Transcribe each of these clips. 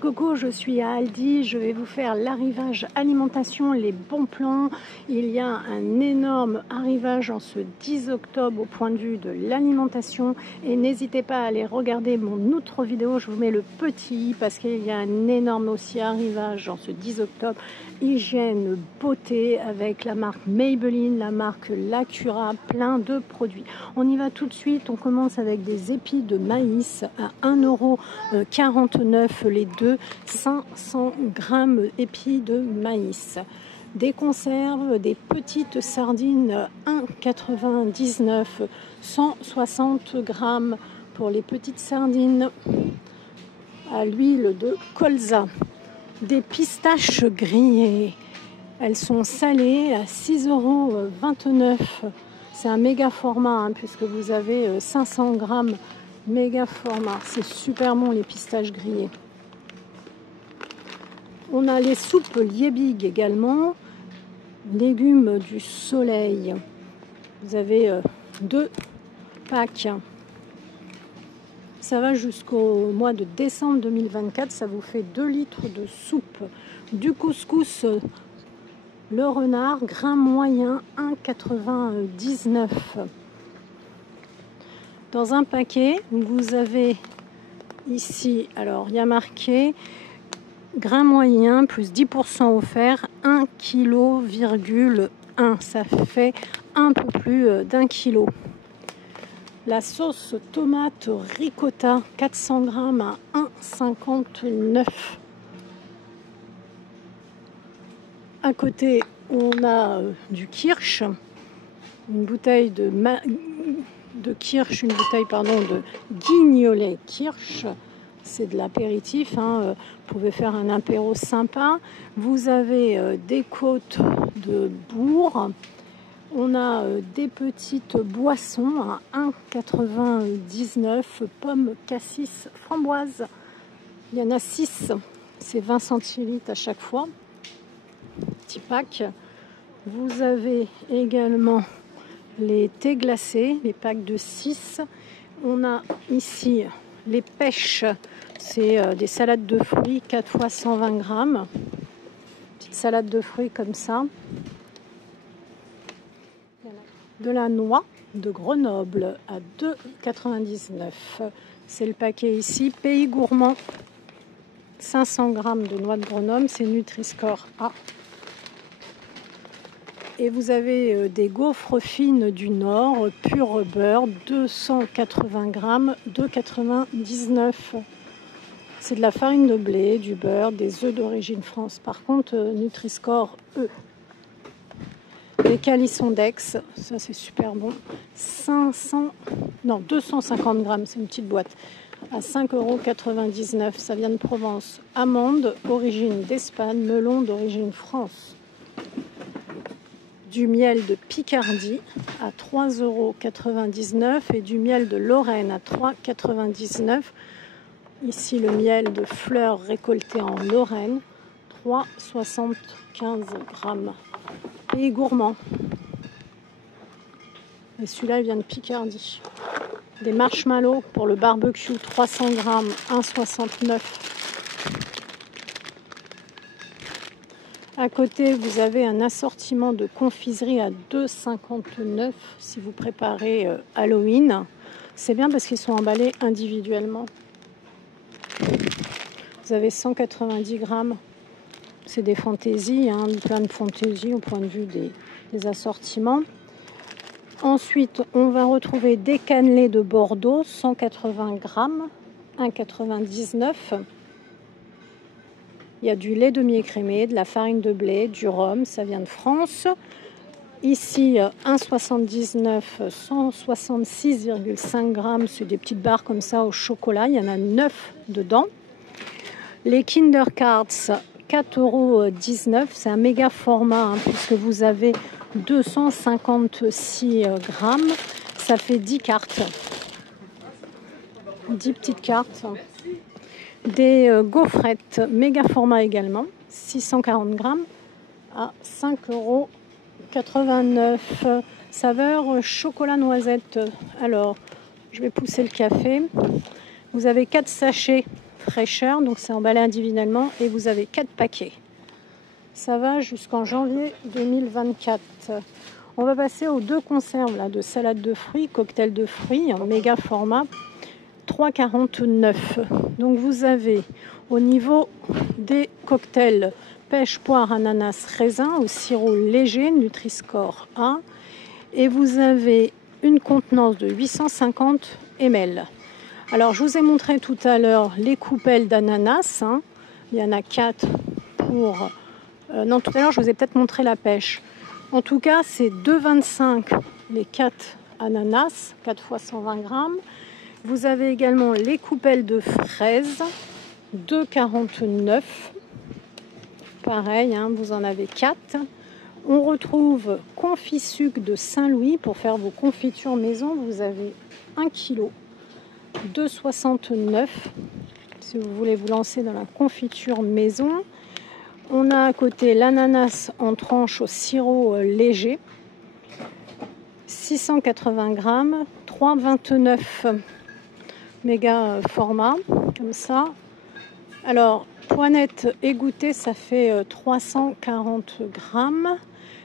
Coco, je suis à Aldi, je vais vous faire l'arrivage alimentation, les bons plans. Il y a un énorme arrivage en ce 10 octobre au point de vue de l'alimentation et n'hésitez pas à aller regarder mon autre vidéo, je vous mets le petit parce qu'il y a un énorme aussi arrivage en ce 10 octobre. Hygiène, beauté avec la marque Maybelline, la marque Lacura, plein de produits. On y va tout de suite, on commence avec des épis de maïs à 1,49 € les deux, 500 grammes épis de maïs. Des conserves, des petites sardines 1,99 €, 160 grammes pour les petites sardines à l'huile de colza. Des pistaches grillées, elles sont salées à 6,29 €. C'est un méga format hein, puisque vous avez 500 grammes méga format. C'est super bon les pistaches grillées. On a les soupes Liebig également. Légumes du soleil. Vous avez 2 packs. Ça va jusqu'au mois de décembre 2024. Ça vous fait 2 litres de soupe. Du couscous, le renard, grain moyen, 1,99 €. Dans un paquet, vous avez ici, alors il y a marqué grain moyen plus 10% offert, 1,1 kg. Ça fait un peu plus d'1 kg. La sauce tomate ricotta, 400 grammes à 1,59 €. À côté, on a du kirsch, une bouteille de kirsch, une bouteille de guignolet kirsch. C'est de l'apéritif, hein. Vous pouvez faire un apéro sympa. Vous avez des côtes de bourg. On a des petites boissons à 1,99 €, pommes, cassis, framboises. Il y en a 6, c'est 20 centilitres à chaque fois. Petit pack. Vous avez également les thés glacés, les packs de 6. On a ici les pêches, c'est des salades de fruits, 4 fois 120 grammes. Petite salade de fruits comme ça. De la noix de Grenoble à 2,99 €. C'est le paquet ici. Pays gourmand, 500 grammes de noix de Grenoble, c'est Nutri-Score A. Et vous avez des gaufres fines du Nord, pur beurre, 280 grammes, 2,99 €. C'est de la farine de blé, du beurre, des œufs d'origine France. Par contre, Nutri-Score E. Les calissons d'Aix, ça c'est super bon. 250 grammes, c'est une petite boîte. À 5,99 €. Ça vient de Provence. Amandes, origine d'Espagne, melon d'origine France. Du miel de Picardie à 3,99 € et du miel de Lorraine à 3,99 €. Ici le miel de fleurs récolté en Lorraine, 3,75 grammes. Pays gourmand. Et celui-là il vient de Picardie. Des marshmallows pour le barbecue, 300 grammes, 1,69 €. À côté, vous avez un assortiment de confiserie à 2,59 € si vous préparez Halloween. C'est bien parce qu'ils sont emballés individuellement. Vous avez 190 grammes. C'est des fantaisies, hein, plein de fantaisies au point de vue des assortiments. Ensuite, on va retrouver des cannelés de Bordeaux, 180 grammes, 1,99 €. Il y a du lait demi-écrémé, de la farine de blé, du rhum, ça vient de France. Ici, 1,79 €, 166,5 grammes, c'est des petites barres comme ça au chocolat, il y en a 9 dedans. Les Kinder Cards, 4,19 €, c'est un méga format, hein, puisque vous avez 256 grammes, ça fait 10 cartes. 10 petites cartes. Des gaufrettes méga format également, 640 grammes à 5,89 €. Saveur chocolat noisette. Alors, je vais pousser le café. Vous avez 4 sachets fraîcheur, donc c'est emballé individuellement et vous avez 4 paquets. Ça va jusqu'en janvier 2024. On va passer aux 2 conserves là, de salade de fruits, cocktail de fruits, en méga format, 3,49 €. Donc vous avez au niveau des cocktails pêche, poire, ananas, raisin au sirop léger, Nutri-Score A. Et vous avez une contenance de 850 ml. Alors je vous ai montré tout à l'heure les coupelles d'ananas. Il y en a 4 pour... non, tout à l'heure je vous ai peut-être montré la pêche. En tout cas, c'est 2,25 les 4 ananas, 4 fois 120 grammes. Vous avez également les coupelles de fraises, 2,49 €. Pareil, vous en avez 4. On retrouve Confisuc de Saint-Louis pour faire vos confitures maison. Vous avez 1 kg, 2,69 € si vous voulez vous lancer dans la confiture maison. On a à côté l'ananas en tranches au sirop léger, 680 grammes, 3,29 €, méga format, comme ça. Alors, poinette égouttée, ça fait 340 grammes.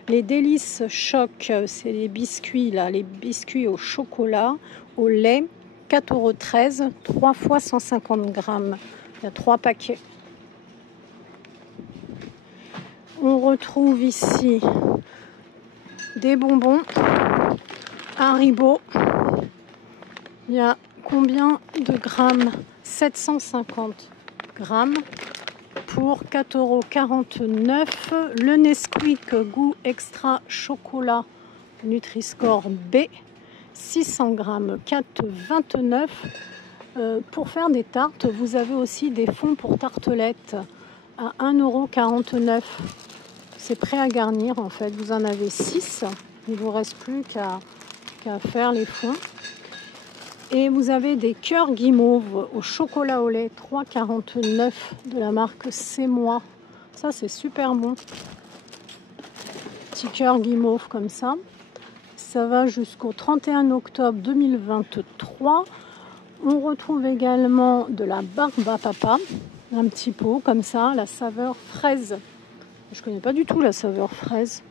Les délices choc, c'est les biscuits, là, les biscuits au chocolat, au lait, 4,13 €, 3 fois 150 grammes. Il y a 3 paquets. On retrouve ici des bonbons Haribo. Il y a combien de grammes? 750 grammes pour 4,49 €. Le Nesquik goût extra chocolat Nutri-Score B, 600 grammes, 4,29 €. Pour faire des tartes, vous avez aussi des fonds pour tartelettes à 1,49 €. C'est prêt à garnir en fait. Vous en avez 6. Il ne vous reste plus qu'à faire les fonds. Et vous avez des cœurs guimauve au chocolat au lait, 3,49 € de la marque C'est Moi. Ça, c'est super bon. Petit cœur guimauve comme ça. Ça va jusqu'au 31 octobre 2023. On retrouve également de la barbe à papa. Un petit pot comme ça, la saveur fraise. Je ne connais pas du tout la saveur fraise.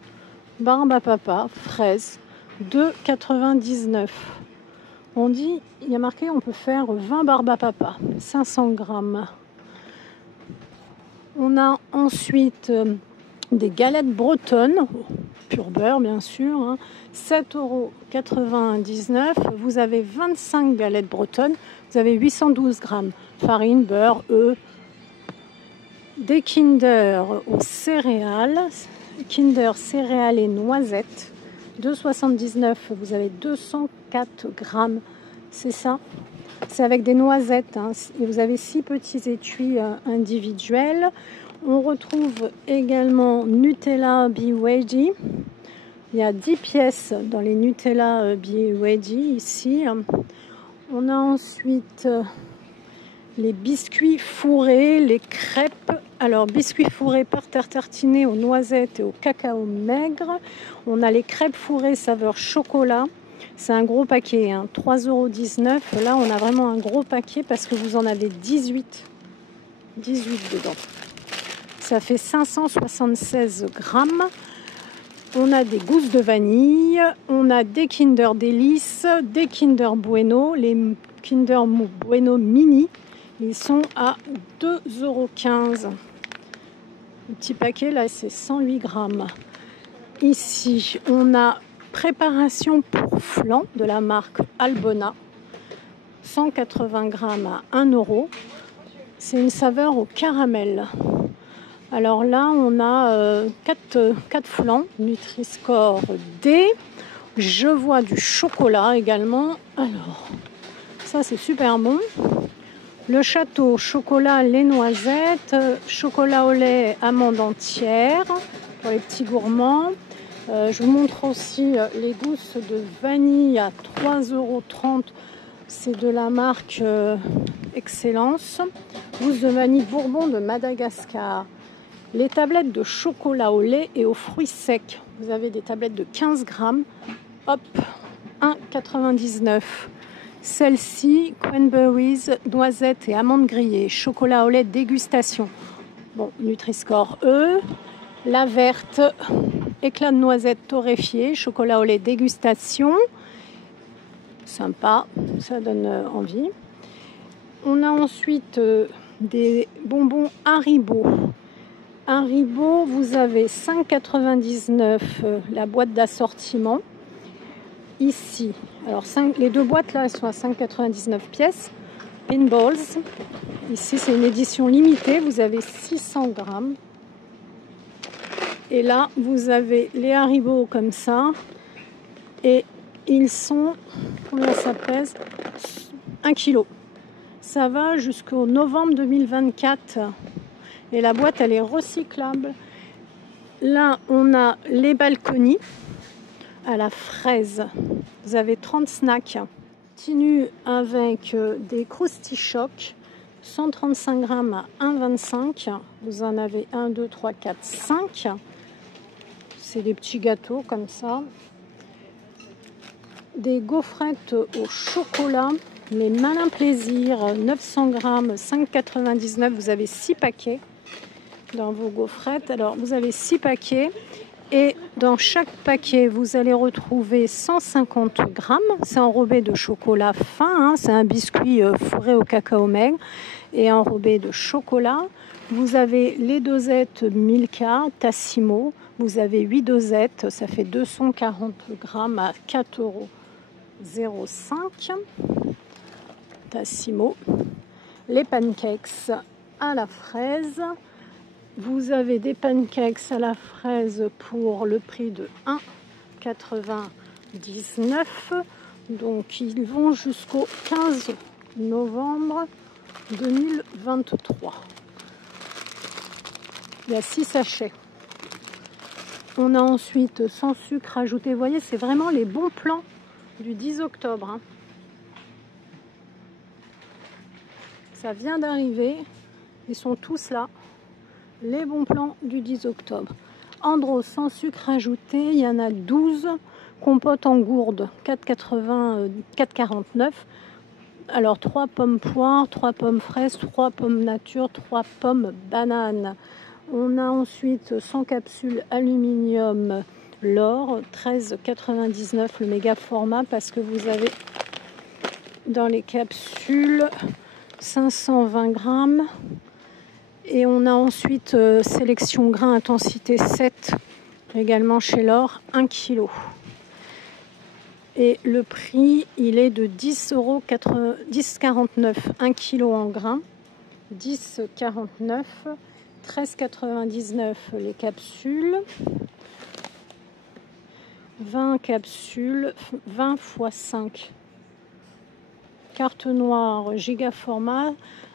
Barbe à papa, fraise, 2,99 €. On dit, il y a marqué, on peut faire 20 barbes à papa, 500 grammes. On a ensuite des galettes bretonnes, pur beurre bien sûr, 7,99 €. Vous avez 25 galettes bretonnes, vous avez 812 grammes. Farine, beurre, œufs. Des Kinder aux céréales, Kinder céréales et noisettes, 2,79 €. Vous avez 204 grammes, c'est ça. C'est avec des noisettes, et vous avez 6 petits étuis individuels. On retrouve également Nutella BYD. Il y a 10 pièces dans les Nutella BYD ici. On a ensuite les biscuits fourrés, les crêpes. Alors, biscuits fourrés par terre tartinés aux noisettes et au cacao maigre. On a les crêpes fourrées saveur chocolat. C'est un gros paquet, 3,19 €. Là, on a vraiment un gros paquet parce que vous en avez 18 dedans. Ça fait 576 grammes. On a des gousses de vanille. On a des Kinder Délices, des Kinder Bueno, les Kinder Bueno Mini. Ils sont à 2,15 €. Le petit paquet, là, c'est 108 grammes. Ici, on a préparation pour flan de la marque Albona. 180 grammes à 1 €. C'est une saveur au caramel. Alors là, on a 4 flans, Nutri-Score D. Je vois du chocolat également. Alors, ça, c'est super bon. Le château, chocolat, lait noisettes, chocolat au lait, amande entière pour les petits gourmands. Je vous montre aussi les gousses de vanille à 3,30 €. C'est de la marque Excellence. Gousses de vanille Bourbon de Madagascar. Les tablettes de chocolat au lait et aux fruits secs. Vous avez des tablettes de 15 grammes. Hop, 1,99 €. Celle-ci, cranberries, noisettes et amandes grillées, chocolat au lait dégustation. Bon, Nutri-Score E. La verte, éclat de noisette torréfié, chocolat au lait dégustation. Sympa, ça donne envie. On a ensuite des bonbons Haribo. Haribo, vous avez 5,99 la boîte d'assortiment. Ici, alors les deux boîtes là, elles sont à 5,99 pièces. Pinballs. Ici, c'est une édition limitée. Vous avez 600 grammes. Et là, vous avez les Haribo comme ça. Et ils sont, combien ça pèse? 1 kg. Ça va jusqu'au novembre 2024. Et la boîte, elle est recyclable. Là, on a les balconis à la fraise. Vous avez 30 snacks. Continue avec des Croustichocs. 135 grammes à 1,25. Vous en avez 1, 2, 3, 4, 5. C'est des petits gâteaux comme ça. Des gaufrettes au chocolat. Les malins plaisirs, 900 grammes, 5,99. Vous avez 6 paquets dans vos gaufrettes. Alors, vous avez 6 paquets. Et dans chaque paquet, vous allez retrouver 150 grammes. C'est enrobé de chocolat fin. Hein. C'est un biscuit fourré au cacao maigre et enrobé de chocolat. Vous avez les dosettes Milka, Tassimo. Vous avez 8 dosettes. Ça fait 240 grammes à 4,05 €. Tassimo. Les pancakes à la fraise. Vous avez des pancakes à la fraise pour le prix de 1,99 €. Donc, ils vont jusqu'au 15 novembre 2023. Il y a 6 sachets. On a ensuite sans sucre ajouté. Vous voyez, c'est vraiment les bons plans du 10 octobre. Hein. Ça vient d'arriver. Ils sont tous là. Les bons plans du 10 octobre. Andros sans sucre ajouté, il y en a 12. Compote en gourde, 4,49 €. Alors 3 pommes poires, 3 pommes fraises, 3 pommes nature, 3 pommes bananes. On a ensuite 100 capsules aluminium l'or, 13,99 € le méga format parce que vous avez dans les capsules 520 grammes. Et on a ensuite sélection grain intensité 7, également chez l'or, 1 kg. Et le prix, il est de 10,49 €, 1 kg en grain, 10,49 €, 13,99 € les capsules, 20 capsules, 20 x 5. Carte noire, giga format,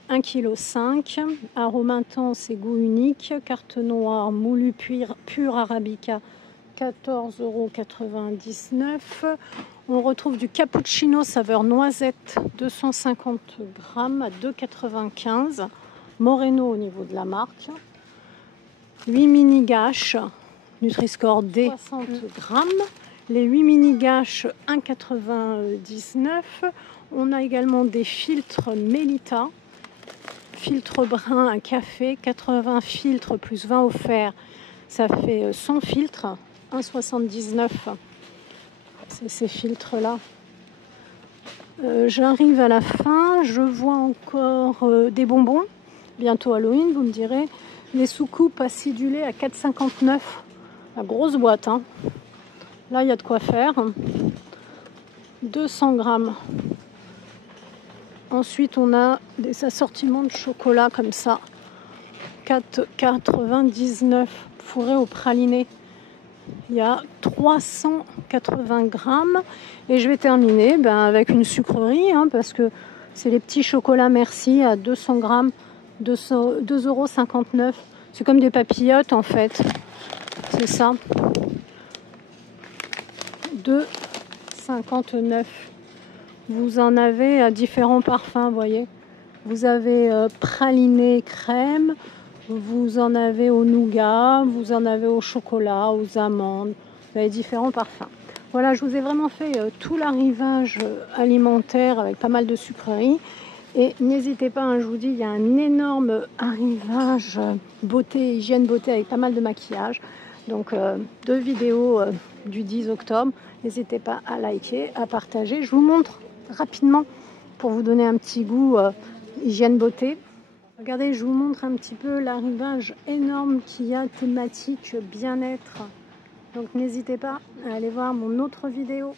1,5 kg. Arôme intense et goût unique. Carte noire moulu pur arabica, 14,99 €. On retrouve du cappuccino saveur noisette, 250 grammes à 2,95 €. Moreno au niveau de la marque. 8 mini gâches, Nutri-Score D, 60 grammes. Les 8 mini gâches, 1,99 €. On a également des filtres Melita. Filtre brun à café, 80 filtres plus 20 offerts. Ça fait 100 filtres, 1,79 €. C'est ces filtres-là. J'arrive à la fin. Je vois encore des bonbons. Bientôt Halloween, vous me direz. Les soucoupes acidulées à 4,59 €. La grosse boîte. Hein. Là, il y a de quoi faire. 200 grammes. Ensuite, on a des assortiments de chocolat comme ça. 4,99 € fourré au praliné. Il y a 380 grammes. Et je vais terminer avec une sucrerie, hein, parce que c'est les petits chocolats Merci à 200 grammes, 2,59 €. C'est comme des papillotes en fait. C'est ça. 2,59 €. Vous en avez à différents parfums, vous voyez. Vous avez praliné crème, vous en avez au nougat, vous en avez au chocolat, aux amandes. Vous avez différents parfums. Voilà, je vous ai vraiment fait tout l'arrivage alimentaire avec pas mal de sucreries. Et n'hésitez pas, hein, je vous dis, il y a un énorme arrivage beauté, hygiène beauté avec pas mal de maquillage. Donc 2 vidéos du 10 octobre. N'hésitez pas à liker, à partager. Je vous montre rapidement pour vous donner un petit goût hygiène beauté. Regardez, je vous montre un petit peu l'arrivage énorme qu'il y a thématique bien-être. Donc n'hésitez pas à aller voir mon autre vidéo.